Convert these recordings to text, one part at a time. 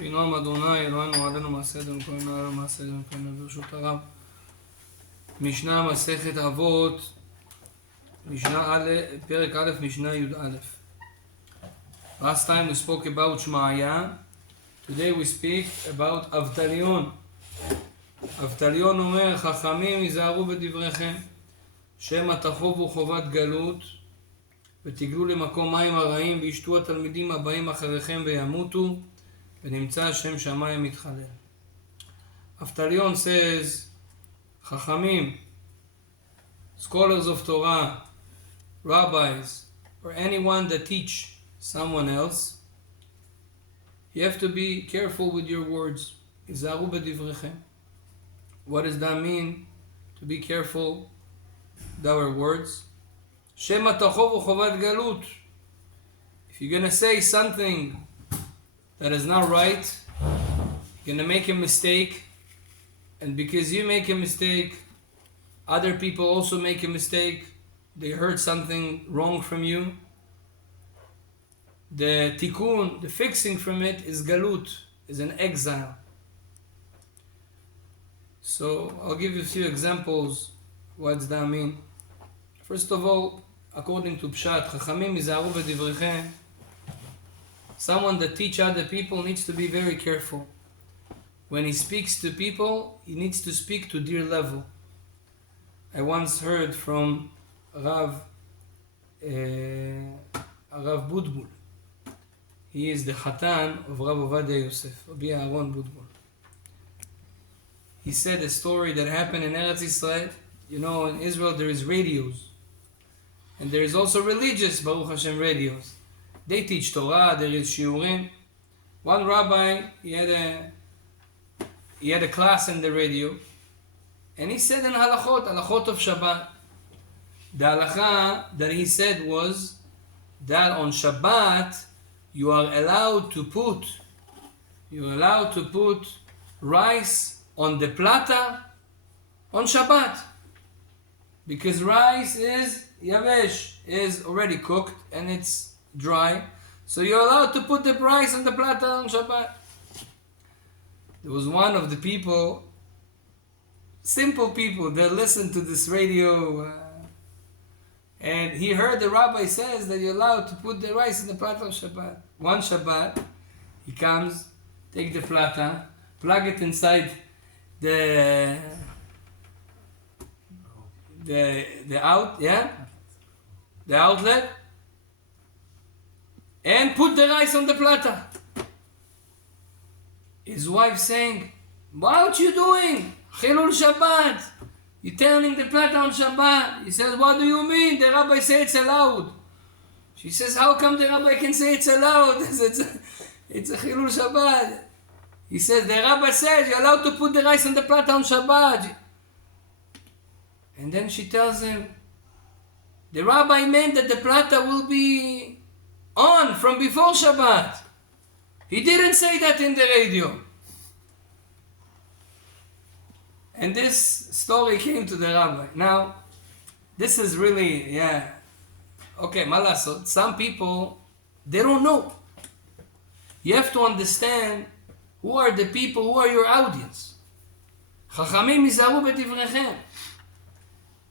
פינום אדוני אלוהינו עלינו מעשה אדום כהנו עלינו מעשה אדום כהנו ברשות הרב. משנה מסכת אבות, פרק א', משנה י"א. Last time we spoke about Shmaya. Today we speak about אבטליון. אבטליון אומר, חכמים היזהרו בדבריכם, שמא תחובו חובת גלות ותגלו למקום מים הרעים וישתו התלמידים הבאים אחריכם וימותו ונמצא שם שמיים מתחלל. Avtalion says, Chachamim, scholars of Torah, rabbis, or anyone that teach someone else, you have to be careful with your words. Izaru b'divrechem. What does that mean? To be careful with our words. Shema tachovu chovat galut. If you're going to say something that is not right, you're going to make a mistake, and because you make a mistake, other people also make a mistake, they heard something wrong from you, the tikkun, the fixing from it is galut, is an exile. So I'll give you a few examples. What does that mean? First of all, according to Pshat, Chachamim izaru b'divrechem, someone that teach other people needs to be very careful. When he speaks to people, he needs to speak to their level. I once heard from Rav Budbul. He is the Chatan of Rav Ovadia Yosef, Rabbi Aaron Budbul. He said a story that happened in Eretz Israel. You know, in Israel there is radios. And there is also religious, Baruch Hashem, radios. They teach Torah, there is shiurim. One rabbi, he had a class in the radio, and he said in halachot of Shabbat. The halacha that he said was that on Shabbat you are allowed to put rice on the plata on Shabbat, because rice is yavesh, is already cooked and it's dry, so you're allowed to put the rice on the plata on Shabbat. There was one of the people, simple people, that listened to this radio, and he heard the rabbi says that you're allowed to put the rice in the plata on Shabbat. One Shabbat, he comes, take the plata, plug it inside the outlet, and put the rice on the plata. His wife saying, what you doing? Chilul Shabbat. You're turning the plata on Shabbat. He says, what do you mean? The rabbi said it's allowed. She says, how come the rabbi can say it's allowed? It's a Chilul Shabbat. He says, the rabbi says you're allowed to put the rice on the plata on Shabbat. And then she tells him, the rabbi meant that the plata will be on from before Shabbat. He didn't say that in the radio. And this story came to the rabbi. Now, this is really, okay, malasot. Some people, they don't know. You have to understand who are the people, who are your audience. Chachamim hizaru b'divrechem.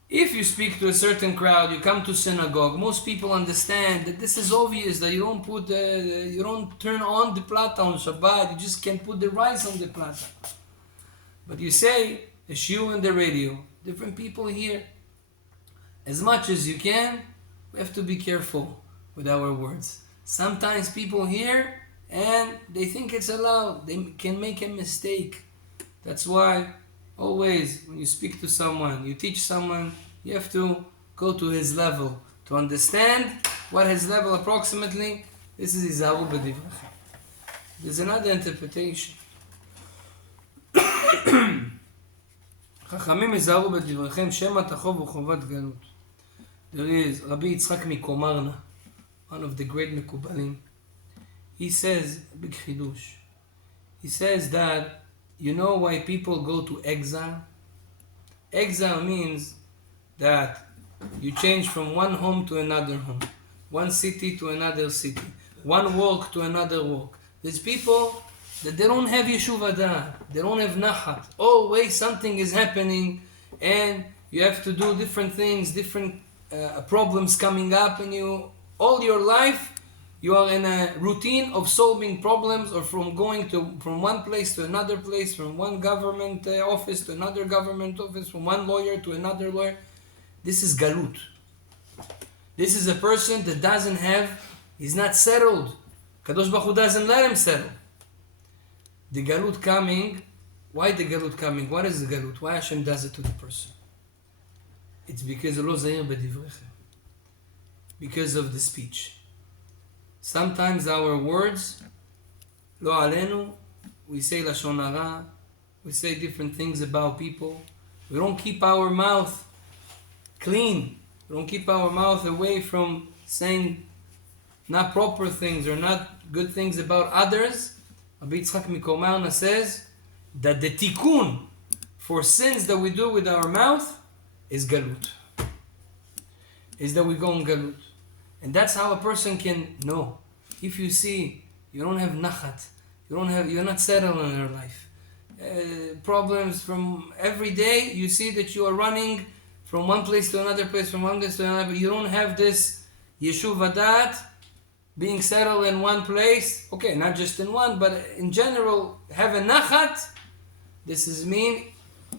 If you speak to a certain crowd, you come to synagogue, most people understand that this is obvious, that you don't turn on the plata on Shabbat, you just can't put the rice on the plata. But you say a shiur on the radio, different people hear. As much as you can, we have to be careful with our words. Sometimes people hear and they think it's allowed, they can make a mistake. That's why always, when you speak to someone, you teach someone, you have to go to his level to understand what his level approximately. This is hizaru b'divrechem. There's another interpretation. Chachamim hizaru b'divrechem shema tachovu chovat galut. There is Rabbi Yitzchak Mikomarna, one of the great Mekubalim. He says, big chidush. He says that, you know why people go to exile? Exile means that you change from one home to another home, one city to another city, one work to another work. These people, that they don't have Yeshuv Adat, they don't have Nachat. Always something is happening and you have to do different things, different problems coming up, and all your life you are in a routine of solving problems, or from one place to another place, from one government office to another government office, from one lawyer to another lawyer. This is galut. This is a person that he's not settled. Kadosh Baruch Hu doesn't let him settle. The galut coming, why the galut coming? What is the galut? Why Hashem does it to the person? It's because because of the speech. Sometimes our words, lo alenu, we say lashon hara, we say different things about people. We don't keep our mouth clean. We don't keep our mouth away from saying not proper things or not good things about others. Rabbi Yitzchak Mikomarna says that the tikkun for sins that we do with our mouth is galut. Is that we go in galut. And that's how a person can know. If you see you don't have nachat, you're not settled in your life. Problems from every day, you see that you are running from one place to another place, from one place to another, but you don't have this Yeshuv Adat, being settled in one place. Okay, not just in one, but in general, have a nachat. This is mean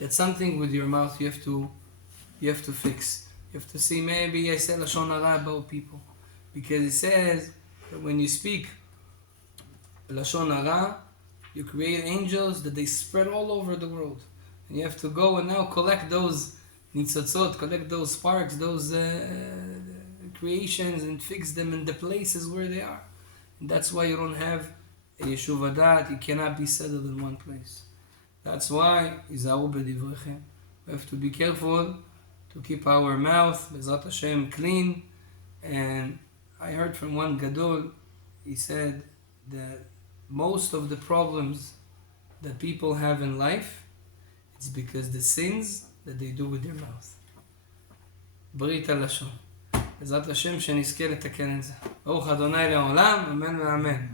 that something with your mouth you have to fix. You have to see, maybe I say lashon hara about people, because it says that when you speak lashon hara, you create angels that they spread all over the world, and you have to go and now collect those nitzotzot, collect those sparks, those creations, and fix them in the places where they are. And that's why you don't have a Yeshuv Adat. You cannot be settled in one place. That's why Izaru b'divrichem. We have to be careful to keep our mouth, Bezrat Hashem, clean. And I heard from one Gadol, he said that most of the problems that people have in life, it's because the sins that they do with their mouth. ברית הלשון. בעזרת השם שנזכה לתקן את זה. ברוך ה' לעולם, אמן ואמן.